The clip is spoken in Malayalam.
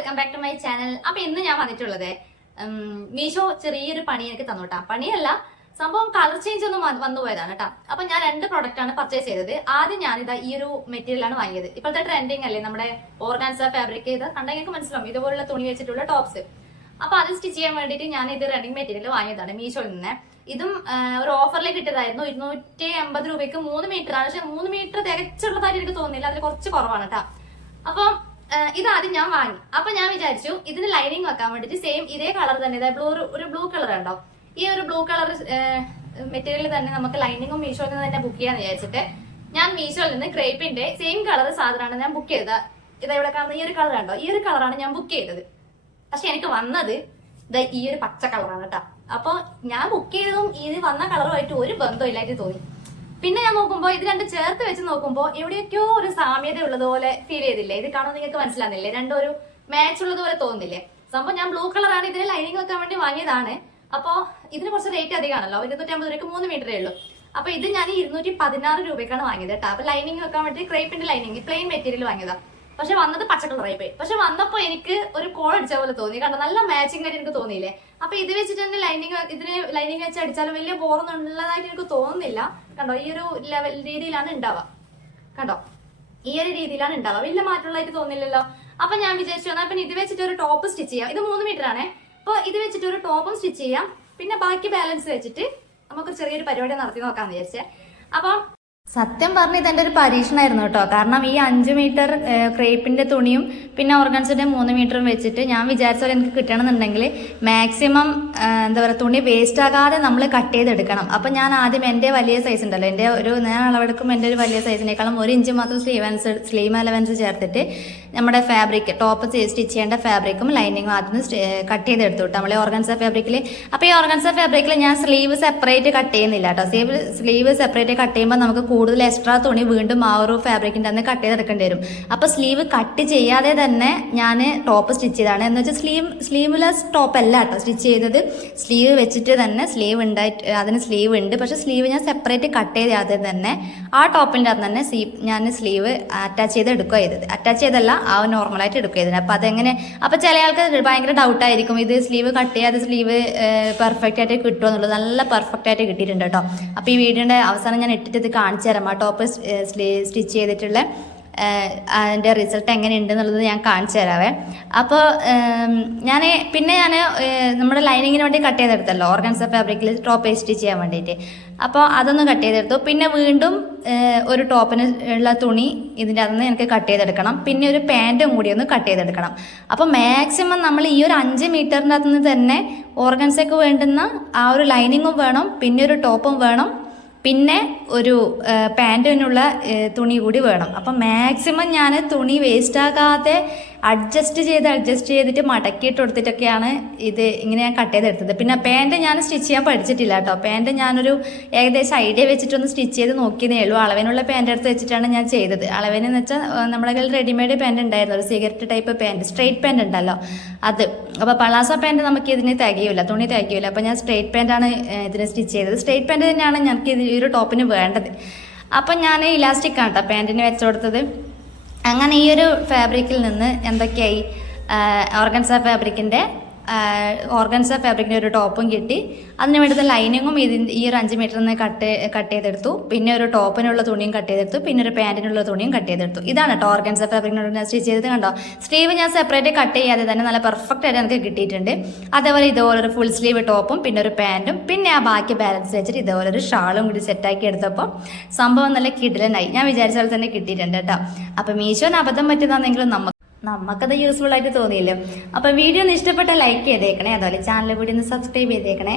Welcome back to my channel അപ്പൊ ഇന്ന് ഞാൻ വന്നിട്ടുള്ളത് മീഷോ ചെറിയൊരു പണി എനിക്ക് തന്നുട്ടാ. പണിയല്ല സംഭവം കളർ ചേഞ്ച് ഒന്നും വന്നു പോയതാണ് കേട്ടോ അപ്പൊ ഞാൻ രണ്ട് പ്രോഡക്റ്റ് ആണ് പർച്ചേസ് ചെയ്തത്. ആദ്യം ഞാനിതാ ഈ ഒരു മെറ്റീരിയൽ ആണ് വാങ്ങിയത്. ഇപ്പോഴത്തെ ട്രെൻഡിങ് അല്ലേ നമ്മുടെ ഓർഗാൻസ ഫാബ്രിക് ചെയ്ത് കണ്ടെങ്കിൽ മനസ്സിലാവും. ഇതുപോലുള്ള തുണി വെച്ചിട്ടുള്ള ടോപ്സ് അപ്പൊ അത് സ്റ്റിച്ച് ചെയ്യാൻ വേണ്ടിയിട്ട് ഞാൻ ഇത് റെഡിങ് മെറ്റീരിയൽ വാങ്ങിയതാണ് മീഷോയിൽ നിന്ന്. ഇതും ഒരു ഓഫറിൽ കിട്ടിയതായിരുന്നു ഇരുന്നൂറ്റി എൺപത് രൂപയ്ക്ക് മൂന്ന് മീറ്റർ ആണ്. പക്ഷെ മൂന്ന് മീറ്റർ തികച്ചുള്ളതായിട്ട് എനിക്ക് തോന്നുന്നില്ല. അതിൽ കുറച്ച് കുറവാണ് കേട്ടോ അപ്പം ഏഹ് ഇത് ആദ്യം ഞാൻ വാങ്ങി. അപ്പൊ ഞാൻ വിചാരിച്ചു ഇതിന് ലൈനിങ് വെക്കാൻ വേണ്ടിട്ട് സെയിം ഇതേ കളർ തന്നെ. ഇതേ ബ്ലൂ ഒരു ബ്ലൂ കളർ ഉണ്ടോ? ഈ ഒരു ബ്ലൂ കളർ മെറ്റീരിയൽ തന്നെ നമുക്ക് ലൈനിങ്ങും മീഷോയിൽ നിന്ന് തന്നെ ബുക്ക് ചെയ്യാന്ന് വിചാരിച്ചിട്ട് ഞാൻ മീഷോയിൽ നിന്ന് ക്രേപ്പിന്റെ സെയിം കളർ സാധനമാണ് ഞാൻ ബുക്ക് ചെയ്തത്. ഇതാ ഇവിടെ കാണുന്ന ഈ ഒരു കളർ ഉണ്ടോ? ഈ ഒരു കളറാണ് ഞാൻ ബുക്ക് ചെയ്തത്. പക്ഷെ എനിക്ക് വന്നത് ദാ ഈ ഒരു പച്ച കളറാണ് കേട്ടോ. അപ്പൊ ഞാൻ ബുക്ക് ചെയ്തതും ഇത് വന്ന കളറുമായിട്ട് ഒരു ബന്ധമില്ലായിട്ട് തോന്നി. പിന്നെ ഞാൻ നോക്കുമ്പോ ഇത് രണ്ട് ചേർത്ത് വെച്ച് നോക്കുമ്പോ എവിടെയൊക്കെയോ ഒരു സാമ്യത ഉള്ളതുപോലെ ഫീൽ ചെയ്തില്ലേ? ഇത് കാണുമ്പോൾ നിങ്ങൾക്ക് മനസ്സിലാകുന്നില്ലേ രണ്ടും ഒരു മാച്ച് ഉള്ളതുപോലെ തോന്നില്ലേ സംഭവം ഞാൻ ബ്ലൂ കളറാണ് ഇതിന് ലൈനിങ് വെക്കാൻ വേണ്ടി വാങ്ങിയതാണ്. അപ്പോ ഇതിന് കുറച്ച് റേറ്റ് അധികമാണല്ലോ. ഇരുന്നൂറ്റി അമ്പത് രൂപയ്ക്ക് മൂന്ന് മീറ്ററേ ഉള്ളൂ. അപ്പൊ ഇത് ഞാൻ ഇരുന്നൂറ്റി പതിനാറ് രൂപയ്ക്കാണ് വാങ്ങിയത് കേട്ടോ. അപ്പൊ ലൈനിങ് വെക്കാൻ വേണ്ടി ക്രേപ്പിന്റെ ലൈനിങ് പ്ലെയിൻ മെറ്റീരിയൽ വാങ്ങിയതാ. പക്ഷെ വന്നത് പച്ച കളറായി പോയി. പക്ഷെ വന്നപ്പോ എനിക്ക് ഒരു കോൾ അടിച്ച പോലെ തോന്നി. കണ്ടോ? നല്ല മാച്ചിങ് ആയിട്ട് എനിക്ക് തോന്നിയില്ലേ? അപ്പൊ ഇത് വെച്ചിട്ട് തന്നെ ലൈനിങ് ഇതിന് ലൈനിങ് വെച്ച് അടിച്ചാലും വലിയ ബോറൊന്നും ഉള്ളതായിട്ട് എനിക്ക് തോന്നുന്നില്ല. കണ്ടോ? ഈ ഒരു ലെവൽ രീതിയിലാണ് ഉണ്ടാവുക. കണ്ടോ? ഈ ഒരു രീതിയിലാണ് ഉണ്ടാവുക. വലിയ മാറ്റമുള്ളതായിട്ട് തോന്നില്ലല്ലോ അപ്പൊ ഞാൻ വിചാരിച്ചു എന്നാ പിന്നെ ഇത് വെച്ചിട്ട് ഒരു ടോപ്പ് സ്റ്റിച്ച് ചെയ്യാം. ഇത് മൂന്ന് മീറ്റർ ആണേ. അപ്പൊ ഇത് വെച്ചിട്ട് ഒരു ടോപ്പും സ്റ്റിച്ച് ചെയ്യാം. പിന്നെ ബാക്കി ബാലൻസ് വെച്ചിട്ട് നമുക്ക് ചെറിയൊരു പരിപാടി നടത്തി നോക്കാന്ന് വിചാരിച്ചേ. അപ്പം സത്യം പറഞ്ഞ ഇതെന്റെ ഒരു പരീക്ഷണമായിരുന്നു കേട്ടോ. കാരണം ഈ അഞ്ച് മീറ്റർ ക്രേപ്പിന്റെ തുണിയും പിന്നെ ഓർഗൻസിന്റെ മൂന്ന് മീറ്ററും വെച്ചിട്ട് ഞാൻ വിചാരിച്ച പോലെ എനിക്ക് കിട്ടണമെന്നുണ്ടെങ്കിൽ മാക്സിമം എന്താ പറയുക തുണി വേസ്റ്റ് ആകാതെ നമ്മൾ കട്ട് ചെയ്തെടുക്കണം. അപ്പം ഞാൻ ആദ്യം എന്റെ വലിയ സൈസ് ഉണ്ടല്ലോ. എന്റെ ഒരു ഞാൻ അളവെടുക്കുമ്പോൾ എന്റെ ഒരു വലിയ സൈസിനേക്കാളും ഒരു ഇഞ്ച് മാത്രം സ്ലീവൻസ് സ്ലീവ് അലവൻസ് ചേർത്തിട്ട് നമ്മുടെ ഫാബ്രിക് ടോപ്പ് സ്റ്റിച്ച് ചെയ്യേണ്ട ഫാബ്രിക്കും ലൈനിങ്ങും ആദ്യം കട്ട് ചെയ്തെടുത്തു കേട്ടോ നമ്മളെ ഓർഗൻസ ഫാബ്രിക്കിൽ അപ്പോൾ ഈ ഓർഗൻസ ഫാബ്രിക്കിൽ ഞാൻ സ്ലീവ് സെപ്പറേറ്റ് കട്ട് ചെയ്യുന്നില്ല കേട്ടോ സ്ലീവ് സ്ലീവ് സെപ്പറേറ്റ് കട്ട് ചെയ്യുമ്പോൾ നമുക്ക് കൂടുതൽ എക്സ്ട്രാ തുണി വീണ്ടും ആ ഒരു ഫാബ്രിക്കിന്റെ അന്ന് കട്ട് ചെയ്തെടുക്കേണ്ടി വരും. അപ്പോൾ സ്ലീവ് കട്ട് ചെയ്യാതെ തന്നെ ഞാൻ ടോപ്പ് സ്റ്റിച്ച് ചെയ്താണ്. എന്ന് വെച്ചാൽ സ്ലീവ് സ്ലീവ്ലെസ് ടോപ്പ് അല്ല കേട്ടോ സ്റ്റിച്ച് ചെയ്തത് സ്ലീവ് വെച്ചിട്ട് തന്നെ സ്ലീവ് ഉണ്ടായിട്ട് അതിന് സ്ലീവ് ഉണ്ട്. പക്ഷെ സ്ലീവ് ഞാൻ സെപ്പറേറ്റ് കട്ട് ചെയ്യാതെ തന്നെ ആ ടോപ്പിന്റെ അകത്ത് തന്നെ സീ ഞാൻ സ്ലീവ് അറ്റാച്ച് ചെയ്ത് എടുക്കുക ചെയ്തത്. അറ്റാച്ച് ചെയ്തല്ല ആ നോർമലായിട്ട് എടുക്കുക ഇതിന്. അപ്പോൾ അതെങ്ങനെ അപ്പോൾ ചില ആൾക്ക് ഭയങ്കര ഡൗട്ടായിരിക്കും ഇത് സ്ലീവ് കട്ട് ചെയ്യാതെ സ്ലീവ് പെർഫെക്റ്റ് ആയിട്ട് കിട്ടുമോ എന്നുള്ളത്. നല്ല പെർഫെക്റ്റ് ആയിട്ട് കിട്ടിയിട്ടുണ്ട് കേട്ടോ. അപ്പോൾ ഈ വീഡിയോയുടെ അവസാനം ഞാൻ ഇട്ടിട്ട് ഇത് കാണിച്ചു തരാം. ആ ടോപ്പ് സ്റ്റിച്ച് ചെയ്തിട്ടുള്ള അതിന്റെ റിസൾട്ട് എങ്ങനെയുണ്ട് എന്നുള്ളത് ഞാൻ കാണിച്ചു തരാവേ. അപ്പോൾ ഞാൻ പിന്നെ ഞാൻ നമ്മുടെ ലൈനിങ്ങിന് വേണ്ടി കട്ട് ചെയ്തെടുത്തല്ലോ. ഓർഗൻസ ഫാബ്രിക്കിൽ ടോപ്പ് സ്റ്റിച്ച് ചെയ്യാൻ വേണ്ടിയിട്ട്. അപ്പോൾ അതൊന്ന് കട്ട് ചെയ്തെടുത്തു. പിന്നെ വീണ്ടും ഒരു ടോപ്പിന് ഉള്ള തുണി ഇതിന്റെ അകത്ത് എനിക്ക് കട്ട് ചെയ്തെടുക്കണം. പിന്നെ ഒരു പാന്റും കൂടി ഒന്ന് കട്ട് ചെയ്തെടുക്കണം. അപ്പോൾ മാക്സിമം നമ്മൾ ഈ ഒരു അഞ്ച് മീറ്ററിന്റെ അകത്തുനിന്ന് തന്നെ ഓർഗൻസയ്ക്ക് വേണ്ടുന്ന ആ ഒരു ലൈനിങ്ങും വേണം. പിന്നെ ഒരു ടോപ്പും വേണം. പിന്നെ ഒരു പാന്റിനുള്ള തുണി കൂടി വേണം. അപ്പം മാക്സിമം ഞാൻ തുണി വേസ്റ്റ് ആകാതെ അഡ്ജസ്റ്റ് ചെയ്ത് അഡ്ജസ്റ്റ് ചെയ്തിട്ട് മടക്കിയിട്ട് കൊടുത്തിട്ടൊക്കെയാണ് ഇത് ഇങ്ങനെ ഞാൻ കട്ട് ചെയ്തെടുത്തത്. പിന്നെ പാന്റ് ഞാൻ സ്റ്റിച്ച് ചെയ്യാൻ പഠിച്ചിട്ടില്ല കേട്ടോ. പാന്റ് ഞാനൊരു ഏകദേശം ഐഡിയ വെച്ചിട്ടൊന്ന് സ്റ്റിച്ച് ചെയ്ത് നോക്കിയതേ ഉള്ളൂ. അളവിനുള്ള പാന്റ് എടുത്ത് വെച്ചിട്ടാണ് ഞാൻ ചെയ്തത്. അളവിനെന്ന് വെച്ചാൽ നമ്മുടെ കയ്യിൽ റെഡിമെയ്ഡ് പാന്റ് ഉണ്ടായിരുന്നു. ഒരു cigarette type pant straight pant ഉണ്ടല്ലോ അത്. അപ്പോൾ പളാസ പാന്റ് നമുക്ക് ഇതിന് തികയില്ല തുണി തികയില്ല അപ്പോൾ ഞാൻ സ്ട്രെയിറ്റ് പാന്റാണ് ഇതിന് സ്റ്റിച്ച് ചെയ്തത്. സ്ട്രെയിറ്റ് പാന്റ് തന്നെയാണ് ഞങ്ങൾക്ക് ഈ ഒരു ടോപ്പിന് വേണ്ടത്. അപ്പം ഞാൻ ഇലാസ്റ്റിക് ആണ് കേട്ടോ പാന്റിന് വെച്ചു കൊടുത്തത്. അങ്ങനെ ഈ ഒരു ഫാബ്രിക്കിൽ നിന്ന് എന്തൊക്കെയായി ഓർഗൻസ ഫാബ്രിക്കിന്റെ ഓർഗൻസ ഫാബ്രിക്കിന്റെ ഒരു ടോപ്പും കിട്ടി. അതിന് വേണ്ടുന്ന ലൈനിങ്ങും ഇതിന്റെ ഈ ഒരു അഞ്ച് മീറ്ററിൽ നിന്ന് കട്ട് കട്ട് ചെയ്തെടുത്തു. പിന്നെ ഒരു ടോപ്പിനുള്ള തുണിയും കട്ട് ചെയ്തെടുത്തു. പിന്നെ ഒരു പാന്റിനുള്ള തുണിയും കട്ട് ചെയ്തെടുത്തു. ഇതാണ് കേട്ടോ ഓർഗൻസ ഫാബ്രിക്കിനോട് ഞാൻ സ്റ്റിച്ച് ചെയ്തത് കണ്ടോ? സ്ലീവ് ഞാൻ സെപ്പറേറ്റ് കട്ട് ചെയ്യാതെ തന്നെ നല്ല പെർഫെക്റ്റ് ആയിട്ട് എനിക്ക് കിട്ടിയിട്ടുണ്ട്. അതേപോലെ ഇതുപോലെ ഒരു ഫുൾ സ്ലീവ് ടോപ്പും പിന്നെ ഒരു പാന്റും പിന്നെ ആ ബാക്കി ബാലൻസ് വെച്ചിട്ട് ഇതുപോലെ ഒരു ഷാളും കൂടി സെറ്റാക്കി എടുത്തപ്പോൾ സംഭവം നല്ല കിടിലനായി. ഞാൻ വിചാരിച്ച പോലെ തന്നെ കിട്ടിയിട്ടുണ്ട് കേട്ടോ. അപ്പം മീശോന് അബദ്ധം പറ്റിയതാണെങ്കിലും നമുക്ക് നമുക്കത് യൂസ്ഫുൾ ആയിട്ട് തോന്നിയില്ല. അപ്പം വീഡിയോ ഒന്ന് ഇഷ്ടപ്പെട്ട ലൈക്ക് ചെയ്തേക്കണേ. അതുപോലെ ചാനൽ കൂടി ഒന്ന് സബ്സ്ക്രൈബ് ചെയ്തേക്കണേ.